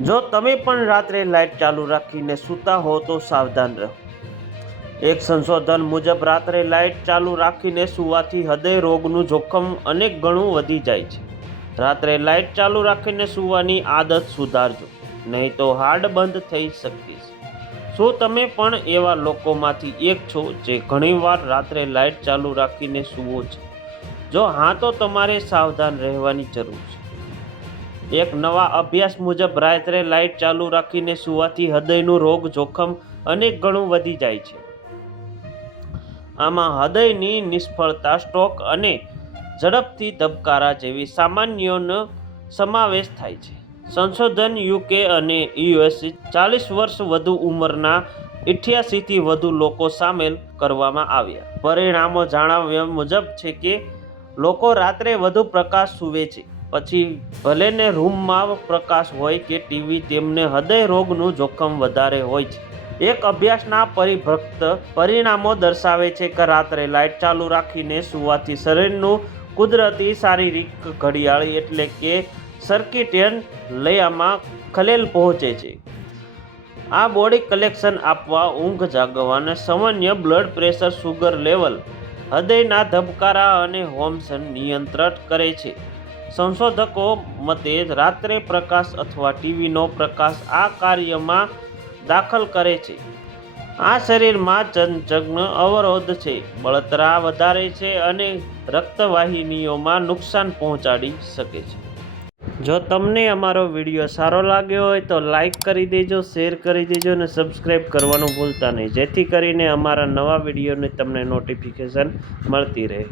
જો તમે પણ રાત્રે લાઇટ ચાલુ રાખીને સૂતા હો તો સાવધાન રહો. એક સંશોધન મુજબ, રાત્રે લાઇટ ચાલુ રાખીને સૂવાથી હૃદય રોગનું જોખમ અનેક ગણું વધી જાય છે. રાત્રે લાઇટ ચાલુ રાખીને સૂવાની આદત સુધારજો, નહીં તો હાર્ડ બંધ થઈ શકે છે. શું તમે પણ એવા લોકોમાંથી એક છો જે ઘણીવાર રાત્રે લાઇટ ચાલુ રાખીને સૂવો છો? જો હા, તો તમારે સાવધાન રહેવાની જરૂર છે. એક નવા અભ્યાસ મુજબ રાત્રે લાઇટ ચાલુ રાખીને સૂવાથી હૃદયનું રોગ, જોખમ અનેક ગણું વધી જાય છે. આમાં હૃદયની નિષ્ફળતા, સ્ટ્રોક અને ઝડપથી ધબકારા જેવી સામાન્યનો સમાવેશ થાય છે. સંશોધન યુકે અને યુએસ ચાલીસ વર્ષ વધુ ઉંમરના ઇઠ્યાસીથી વધુ લોકો સામેલ કરવામાં આવ્યા. પરિણામો જણાવ્યા મુજબ છે કે લોકો રાત્રે વધુ પ્રકાશ સૂવે છે. પછી ભલે ને રૂમમાં પ્રકાશ હોય કે ટીવી તેમને હૃદય રોગનું જોખમ વધારે હોય છે. એક અભ્યાસના પરિભક્ત પરિણામો દર્શાવે છે કે રાત્રે લાઇટ ચાલુ રાખીને સૂવાથી શરીરનું કુદરતી શારીરિક ઘડિયાળ એટલે કે સર્કિટિયન લયામાં ખલેલ પહોંચે છે. આ બોડી કલેક્શન આપવા ઊંઘ જાગવાને સામાન્ય બ્લડ પ્રેશર સુગર લેવલ હૃદયના ધબકારા અને હોમસન નિયંત્રિત કરે છે. સંશોધકો મતે રાત્રે પ્રકાશ અથવા ટીવીનો પ્રકાશ આ કાર્યમાં દાખલ કરે છે. આ શરીરમાં ચંચગ્ન અવરોધ છે, બળતરા વધારે છે અને રક્તવાહિનીઓમાં નુકસાન પહોંચાડી શકે છે. જો તમને અમારો વીડિયો સારો લાગ્યો હોય તો લાઈક કરી દેજો, શેર કરી દેજો અને સબસ્ક્રાઈબ કરવાનું ભૂલતા નહીં. જેથી કરીને અમારા નવા વિડીયોની તમને નોટિફિકેશન મળતી રહે.